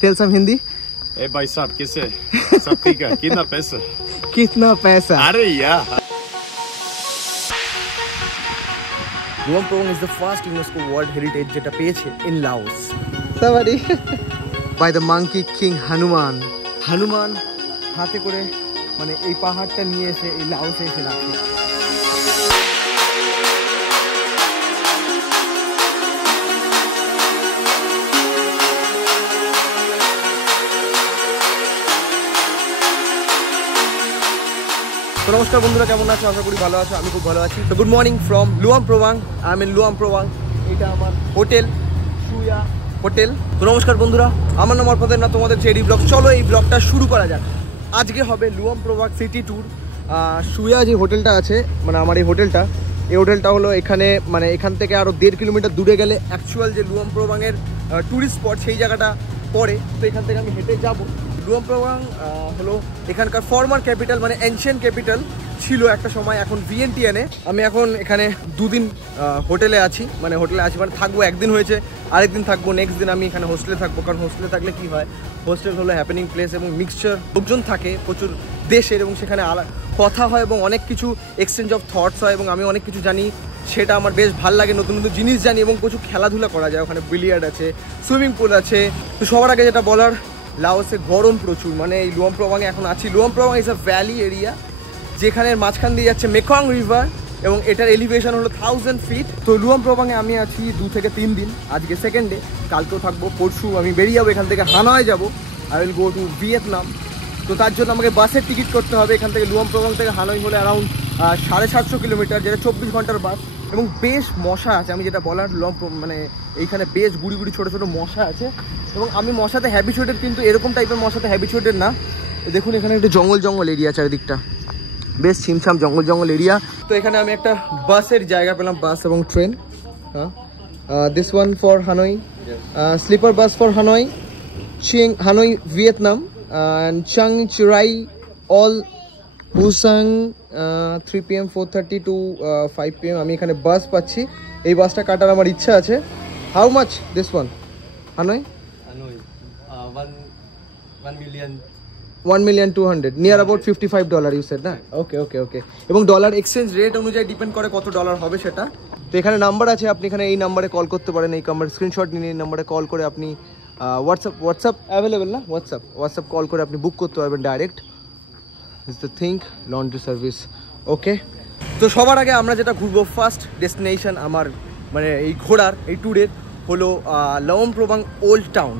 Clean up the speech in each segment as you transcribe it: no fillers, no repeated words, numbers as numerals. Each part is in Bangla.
Tell some Hindi. ए भाई साहब कैसे सब ठीक है? कितना पैसा? कितना पैसा? अरे यार Luang Prabang is the first UNESCO world heritage যেটা পেয়েছে in Laos। Somebody by the monkey king Hanuman হাতে করে মানে এই পাহাড়টা নিয়ে এসে এই লাওসে এসে রাখে। তো নমস্কার বন্ধুরা, কেমন আছো? আশা করি ভালো আছো, আমি খুব ভালো আছি। তো good morning from Luang Prabang. I am in Luang Prabang. এটা আমার হোটেল, সুয়া হোটেল। তো নমস্কার বন্ধুরা, আমার নাম অর্পদের না, তোমাদের চেরি ব্লগ। চলো এই ব্লগটা শুরু করা যাক। আজকে হবে লুয়াম প্রবাং সিটি ট্যুর। সুয়া যে হোটেলটা আছে, মানে আমার এই হোটেলটা হলো এখানে, মানে এখান থেকে আরও 1.5 কিলোমিটার দূরে গেলে অ্যাকচুয়াল যে লুয়াম প্রবাংয়ের ট্যুরিস্ট স্পট সেই জায়গাটা পড়ে। তো এখান থেকে আমি হেঁটে যাবো। লুয়াম প্রবাং হলো এখানকার ফর্মার ক্যাপিটাল, মানে এনশিয়েন্ট ক্যাপিটাল ছিল একটা সময়, এখন ভিয়েন্টিয়ানে। আমি এখন এখানে 2 দিন হোটেলে আছি, মানে থাকবো। একদিন হয়েছে, আরেকদিন থাকবো, নেক্সট দিন আমি এখানে হোস্টেলে থাকবো। কারণ হোস্টেলে থাকলে কি হয়, হোস্টেল হলো হ্যাপেনিং প্লেস এবং মিক্সচার লোকজন থাকে প্রচুর দেশের, এবং সেখানে কথা হয় এবং অনেক কিছু এক্সচেঞ্জ অফ থটস হয়, এবং আমি অনেক কিছু জানি, সেটা আমার বেশ ভালো লাগে। নতুন নতুন জিনিস জানি এবং প্রচুর খেলাধুলা করা যায়। ওখানে বিলিয়ার্ড আছে, সুইমিং পুল আছে। তো সবার আগে যেটা বলার, লাওসে গরম প্রচুর, মানে এই লুয়াম প্রবাংয়ে এখন আছি। লুয়াম Prabang is a valley area, যেখানে মাঝখান দিয়ে যাচ্ছে মেকং রিভার, এবং এটার এলিভেশন হলো 1000 ফিট। তো লুয়াম প্রবাংয়ে আমি আছি 2 থেকে 3 দিন। আজকে সেকেন্ড ডে, কালকেও থাকবো, পরশু আমি বেরিয়ে যাবো এখান থেকে, হানয় যাবো। I will go to Vietnam. তো তার জন্য আমাকে বাসের টিকিট করতে হবে। এখান থেকে লুয়াম প্রবাং থেকে হানয় হলে অ্যারাউন্ড 750 কিলোমিটার, যেটা 24 ঘন্টার বাস। এবং বেশ মশা আছে, আমি যেটা বলার, মানে এইখানে বেশ গুড়ি গুড়ি ছোটো ছোটো মশা আছে, এবং আমি মশাতে হ্যাবিচুয়েটেড, কিন্তু এরকম টাইপের মশাতে হ্যাবিচুয়েটেড না। দেখুন এখানে একটু জঙ্গল এরিয়া, চারিদিকটা বেশ ছিমছাম জঙ্গল এরিয়া। তো এখানে আমি একটা বাসের জায়গা পেলাম, বাস এবং ট্রেন। হ্যাঁ, this one for Hanoi, sleeper bus for Hanoi, Hanoi Vietnam, and Chiang Rai all বুসাং 3 PM 4:30 to 5 PM। আমি এখানে বাস পাচ্ছি, এই বাসটা কাটার আমার ইচ্ছা আছে। How much this one? Hanoi 1,200,000, near about $55 you said না? ওকে। এবং ডলার এক্সচেঞ্জ রেট অনুযায়ী ডিপেন্ড করে কত ডলার হবে সেটা। তো এখানে নাম্বার আছে, আপনি এখানে এই নাম্বারে কল করতে পারেন। এই নাম্বার স্ক্রিনশট নিয়ে এই নাম্বারে কল করে আপনি হোয়াটসঅ্যাপ অ্যাভেলেবেল না? হোয়াটসঅ্যাপ কল করে আপনি বুক করতে পারবেন direct. Is the thing, laundry service. Okay, তো সবার আগে আমরা যেটা ঘুরবো, ফার্স্ট ডেস্টিনেশন আমার, মানে এই ঘোরার, এই ট্যুরের হলো লুয়াম প্রবাং ওল্ড টাউন।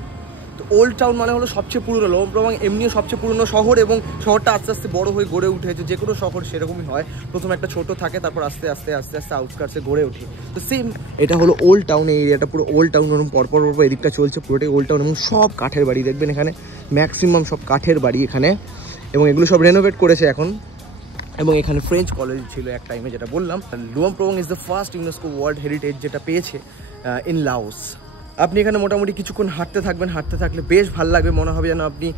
তো ওল্ড টাউন মানে হলো সবচেয়ে পুরনো। লুয়াম প্রবাং এমনিও সবচেয়ে পুরনো শহর, এবং শহরটা আস্তে আস্তে বড় হয়ে গড়ে উঠেছে। যে কোনো শহর সেরকমই হয়, প্রথমে একটা ছোট থাকে, তারপর আস্তে আস্তে আউটস্কার্টসে গড়ে ওঠে। তো সেম এটা হলো ওল্ড টাউন। এই এরিয়াটা পুরো ওল্ড টাউন, এবং পরপর এদিকটা চলছে পুরোটাই ওল্ড টাউন, এবং সব কাঠের বাড়ি দেখবেন এখানে, ম্যাক্সিমাম সব কাঠের বাড়ি এখানে, এবং এগুলো সব রেনোভেট করেছে এখন। এবং এখানে ফ্রেঞ্চ কলেজ ছিল এক টাইমে, যেটা বললাম। Luang Prabang is the first UNESCO world heritage যেটা পেয়েছে ইন লাওস। আপনি এখানে মোটামুটি কিছুক্ষণ হাঁটতে থাকলে বেশ ভালো লাগবে, মনে হবে যেন আপনি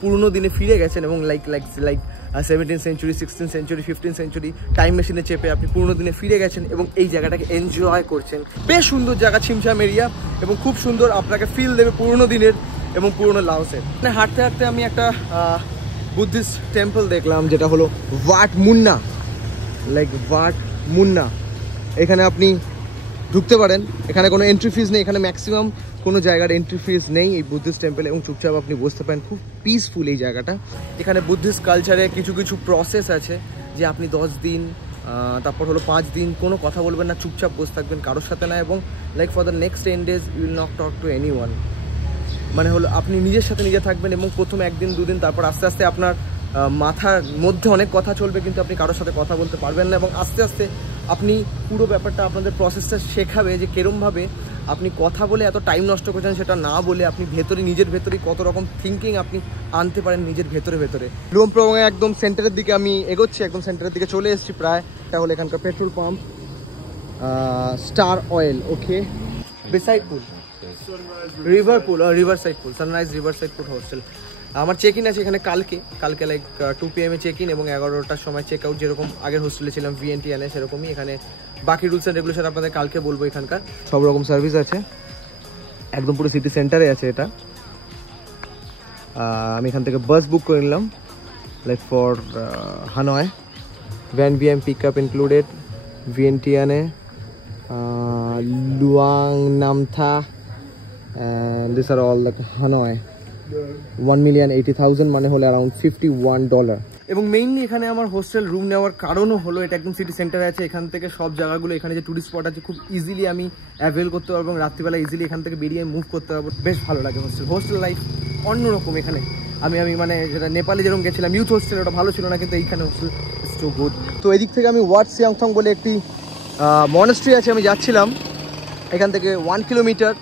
পুরনো দিনে ফিরে গেছেন, এবং like 17th century, 16th century, 15th century time মেশিনে চেপে আপনি পুরনো দিনে ফিরে গেছেন, এবং এই জায়গাটাকে এনজয় করছেন। বেশ সুন্দর জায়গা, ছিমছাম এরিয়া, এবং খুব সুন্দর আপনাকে ফিল দেবে পুরনো দিনের এবং পুরনো লাওসের। মানে হাঁটতে আমি একটা বুদ্ধিস্ট টেম্পল দেখলাম, যেটা হলো ওয়াট মুন্না। এখানে আপনি ঢুকতে পারেন, এখানে কোনো এন্ট্রি ফিজ নেই। এখানে ম্যাক্সিমাম কোনো জায়গার এন্ট্রি ফিজ নেই এই বুদ্ধিস্ট টেম্পলে, এবং চুপচাপ আপনি বসতে পারেন। খুব পিসফুল এই জায়গাটা। এখানে বুদ্ধিস্ট কালচারে কিছু প্রসেস আছে, যে আপনি 10 দিন, তারপর হলো 5 দিন কোনো কথা বলবেন না, চুপচাপ বসে থাকবেন, কারোর সাথে না, এবং like for the next 10 days you will not talk to anyone. মানে হলো আপনি নিজের সাথে নিজে থাকবেন, এবং প্রথম 1 দিন 2 দিন, তারপর আস্তে আস্তে আপনার মাথার মধ্যে অনেক কথা চলবে, কিন্তু আপনি কারোর সাথে কথা বলতে পারবেন না, এবং আস্তে আস্তে আপনি পুরো ব্যাপারটা, আপনাদের প্রসেসটা শেখাবে যে কিরমভাবে আপনি কথা বলে এত টাইম নষ্ট করছেন, সেটা না বলে আপনি নিজের ভেতরে কত রকম থিঙ্কিং আপনি আনতে পারেন নিজের ভেতরে। লুয়াম প্রবাংয়ে একদম সেন্টারের দিকে আমি এগোচ্ছি, একদম সেন্টারের দিকে চলে এসেছি প্রায়। এটা হলো এখানকার পেট্রোল পাম্প, স্টার অয়েল। ওকে, বিসাইড পুল, রিভারসাইড পুল, সানরাইজ রিভারসাইড পুল হোস্টেল। আমার চেক ইন আছে এখানে কালকে লাইক 2 PM চেক ইন, এবং 11টার সময় চেক আউট। যেরকম আগের হোস্টেলে ছিলাম ভিয়েন্টিয়ানে, সেরকমই এখানে বাকি রুলস অ্যান্ড রেগুলেশন আপনাদের কালকে বলবো। এখানকার সব রকম সার্ভিস আছে, একদম পুরো সিটি সেন্টারে আছে এটা। আমি এখান থেকে বাস বুক করে নিলাম like for Hanoi van B M pick up included ভিয়েন্টিয়ানে Luang Namtha and these are all like Hanoi 1,80,000 মানে হলো অ্যারাউন্ড $51 এবং মেইনলি এখানে আমার হোস্টেল রুম নেওয়ার কারণও হলো এটা একদম সিটি সেন্টারে আছে এখান থেকে সব জায়গাগুলো এখানে যে টুরিস্ট স্পট আছে খুব ইজিলি আমি অ্যাভেল করতে পারবো এবং রাত্রিবেলা ইজিলি এখান থেকে বেরিয়ে মুভ করতে পারবো বেশ ভালো লাগে হোস্টেল লাইফ অন্যরকম এখানে আমি মানে যেটা নেপালে যেরকম গেছিলাম ইউথ হোস্টেল ওটা ভালো ছিল না কিন্তু এইখানে হোস্টেল ইটস টু গুড তো এদিক থেকে আমি ওয়াট সিয়াংথং বলে একটি মনাস্ট্রি আছে আমি যাচ্ছিলাম এখান থেকে 1 কিলোমিটার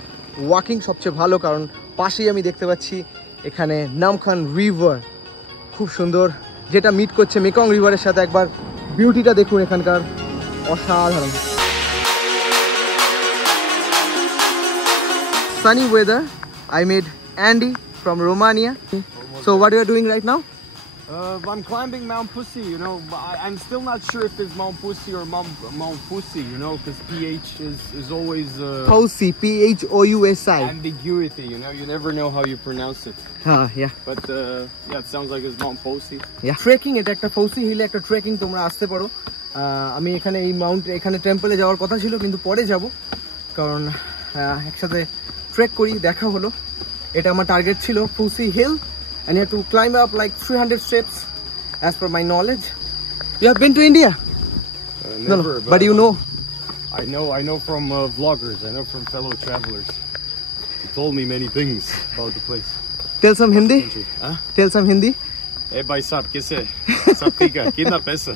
ওয়াকিং সবচেয়ে ভালো কারণ পাশেই আমি দেখতে পাচ্ছি এখানে নামখান রিভার খুব সুন্দর যেটা মিট করছে মেকং রিভারের সাথে একবার বিউটিটা দেখুন এখানকার অসাধারণ sunny weather I made Andy from Romania so what you are doing right now I'm climbing Mount Pussy, you know. I'm still not sure if it's Mount Pussy or Mount Pussy, you know, because PH is always Pussy PHOUSI ambiguity, you know. You never know how you pronounce it. Yeah. But yeah, it sounds like it's Mount Pussy. Yeah. Trekking এটা একটা Pussy হিলে একটা ট্রেকিং তোমরা আসতে পারো আমি এখানে এই এখানে টেম্পলে যাওয়ার কথা ছিল কিন্তু পরে যাব কারণ একসাথে ট্রেক করি দেখা হলো এটা আমার টার্গেট ছিল Pussy Hill and you have to climb up like 300 steps as per my knowledge. You have been to India? Never, no, but you know. I know from vloggers. I know from fellow travelers. They told me many things about the place. Tell some Hindi. Huh? Tell some Hindi. Hey, bhai sahab, kaise? Sab theek hai? Kitna paisa?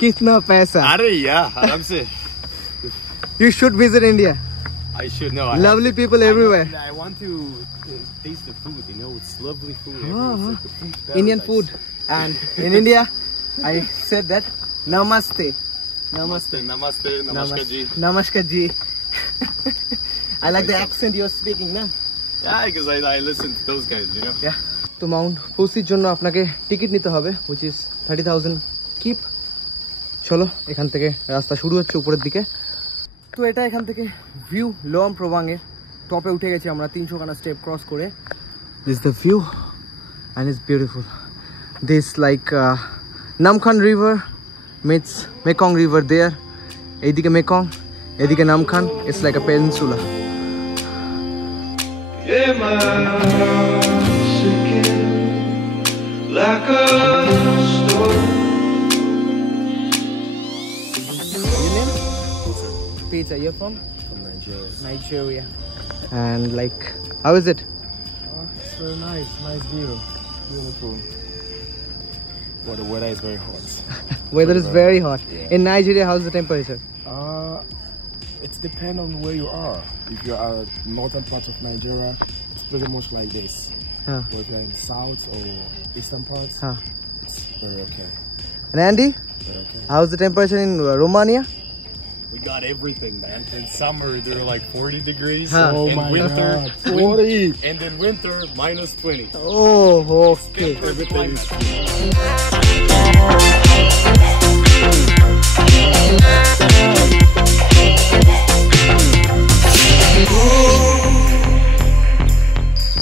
Kitna paisa? Arey yeah, aram se. You should visit India. I should know. Lovely people everywhere. I want to taste the food, you know, it's lovely food. It's like the food Indian paradise. food. And in India, I said that Namaste. Namaste, namaskar ji. Namaskar ji. I like the accent you're speaking, na? Yeah, because I listen to those guys, you know. Yeah. তো মাউন্ট ফুসির জন্য আপনাকে টিকিট নিতে হবে which is 30,000 কিপ চলো এখান থেকে রাস্তা শুরু হচ্ছে উপরের দিকে তো এটা এখান থেকে ভিউ লোয়াম প্রবাং এর টপে উঠে গেছি আমরা 300 খানা স্টেপ ক্রস করে this is the view and it's beautiful this like Namkhan river meets Mekong river there এইদিকে Mekong এইদিকে Namkhan it's like a peninsula yeah man like a storm. Your name? Peter. You're from? From Nigeria. Nigeria. And like, how is it? It's very nice. Nice view. Beautiful. But the weather is very hot. Weather is very hot. Yeah. In Nigeria, how's the temperature? It depends on where you are. If you're at northern part of Nigeria, it's pretty much like this. Huh. But if you're in south or eastern parts, it's very okay. And Andy? Very okay. How's the temperature in Romania? We got everything, man. In summer, they're like 40 degrees. Huh. Oh in my winter, God, 40! And in winter, minus 20. Oh, okay. Everything is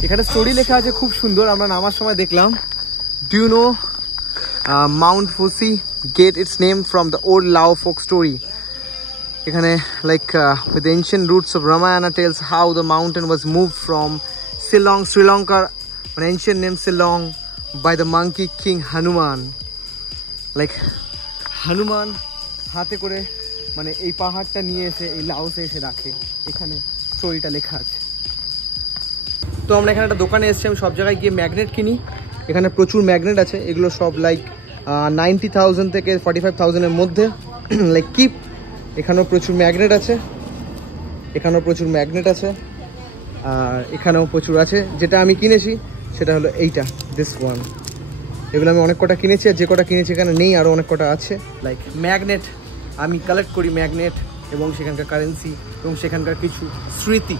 এখানে স্টোরি লেখা আছে খুব সুন্দর আমরা নামার সময় দেখলাম Do you know Mount Fuji get its name from the old Lao folk story এখানে like with the ancient roots of Ramayana tells how the mountain was moved from Ceylon, Sri Lanka, an ancient name Ceylon by the monkey king Hanuman like Hanuman হাতে করে মানে এই পাহাড়টা নিয়ে এসে এই লাওসে এসে রাখে এখানে স্টোরিটা লেখা আছে তো আমরা এখানে একটা দোকানে এসেছি আমি সব জায়গায় গিয়ে ম্যাগনেট কিনি এখানে প্রচুর ম্যাগনেট আছে এগুলো সব লাইক 90,000 থেকে 45,000 এর মধ্যে লাইক কিপ এখানেও প্রচুর ম্যাগনেট আছে আর এখানেও প্রচুর আছে যেটা আমি কিনেছি সেটা হলো এইটা দিস ওয়ান এগুলো আমি অনেক কটা কিনেছি আর যে কটা কিনেছি এখানে নেই আরও অনেক কটা আছে লাইক ম্যাগনেট আমি কালেক্ট করি ম্যাগনেট এবং সেখানকার কারেন্সি এবং সেখানকার কিছু স্মৃতি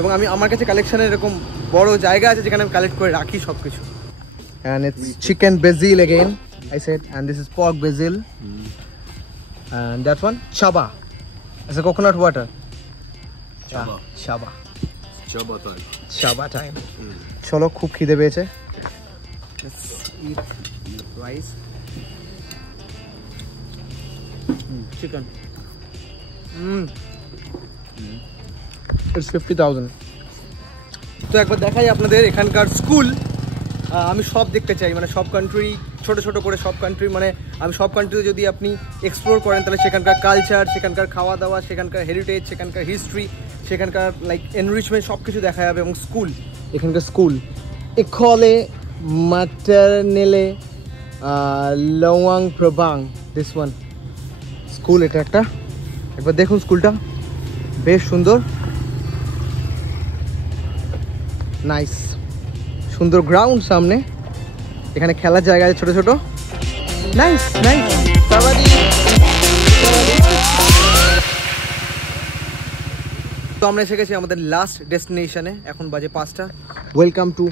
এবং আমি আমার কাছে কালেকশনের এরকম বড় জায়গা আছে যেখানে আমি কালেক্ট করে রাখি সব কিছু and it's chicken basil again I said and this is pork basil and that one chaba it's a coconut water Chaba. chaba Chaba time. chaba time চলো খুব খিদে পেয়েছে Let's eat rice. Chicken. It's 50,000. তো একবার দেখাই আপনাদের এখানকার স্কুল। আমি সব দেখতে চাই, মানে সব কান্ট্রি ছোট ছোট করে সব কান্ট্রি, মানে আমি সব কান্ট্রিতে যদি আপনি এক্সপ্লোর করেন তাহলে সেখানকার কালচার, সেখানকার খাওয়া দাওয়া, সেখানকার হেরিটেজ, সেখানকার হিস্ট্রি, সেখানকার লাইক এনরিচমেন্ট সব কিছু দেখা যাবে। এবং স্কুল, এখানকার স্কুল এখলে মাটারনেলে লওয়াং প্রবাং, দিস ওয়ান স্কুল। এটা একটা একবার দেখুন, স্কুলটা বেশ সুন্দর, নাইস, সুন্দর গ্রাউন্ড সামনে, এখানে খেলার জায়গা আছে ছোট ছোট, নাইস নাইস। তো আমরা এসে গেছি আমাদের লাস্ট ডেস্টিনেশনে, এখন বাজে 5টা। Welcome to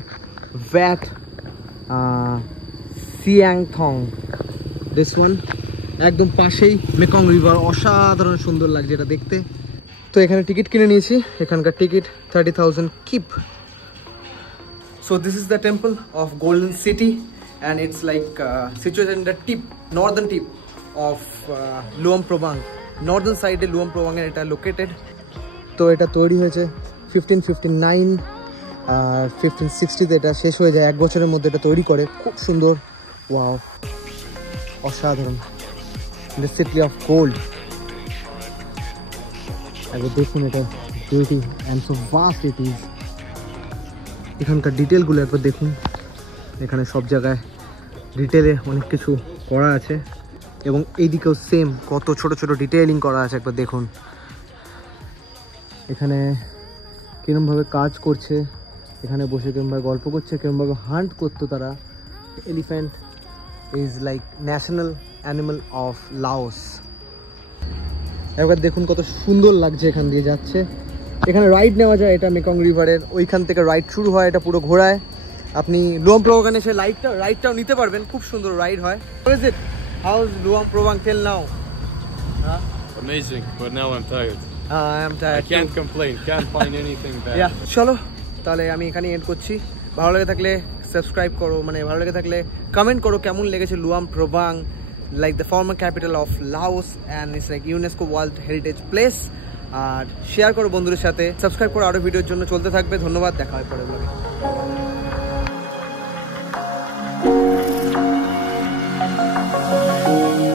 Wat Xieng Thong, this one একদম পাশেই মেকং রিভার, অসাধারণ সুন্দর লাগছে এটা দেখতে। তো এখানে টিকিট কিনে নিয়েছি, এখানকার ticket 30,000 keep. So this is the temple of Golden City, and it's like situated in the northern tip of Luang Prabang. Northern side Luang Prabang এর এটা located. তো এটা তৈরি হয়েছে 1559 আর 1560 তে এটা শেষ হয়ে যায়, 1 বছরের মধ্যে এটা তৈরি করে। খুব সুন্দর, ওয়াও, অসাধারণ। The city of gold. একবার দেখুন এটা beauty and so vast it is. এখানকার ডিটেলগুলো একবার দেখুন, এখানে সব জায়গায় ডিটেলে অনেক কিছু করা আছে, এবং এইদিকেও সেম কত ছোট ছোট ডিটেইলিং করা আছে একবার দেখুন। এখানে কিরমভাবে কাজ করছে, এখানে বসে কিরমভাবে গল্প করছে, কিরমভাবে হান্ট করতো তারা। Elephant is like national animal of Laos. একবার দেখুন কত সুন্দর লাগছে, এখান দিয়ে যাচ্ছে। এখানে রাইড নেওয়া যায়, এটা মেকং রিভারের ওইখান থেকে রাইড শুরু হয়, এটা পুরো ঘোরায়। আপনি লুয়াং প্রবাং এসে রাইডটাও নিতে পারবেন, খুব সুন্দর রাইড হয়। How is Luang Prabang till now? Amazing, but now I'm tired. I am tired. I can't complain. Can't find anything bad. Yeah, চলো তাহলে আমি এখানে এন্ড করছি। ভালো লেগে থাকলে সাবস্ক্রাইব করো, মানে ভালো লেগে থাকলে কমেন্ট করো কেমন লেগেছে লুয়াং প্রবাং, like the former capital of Laos, and it's like UNESCO World Heritage Place. R share করো বন্ধুদের সাথে, সাবস্ক্রাইব করো, আরো ভিডিওর জন্য চলতে থাকবে। ধন্যবাদ, দেখা হয় পরের ব্লগে।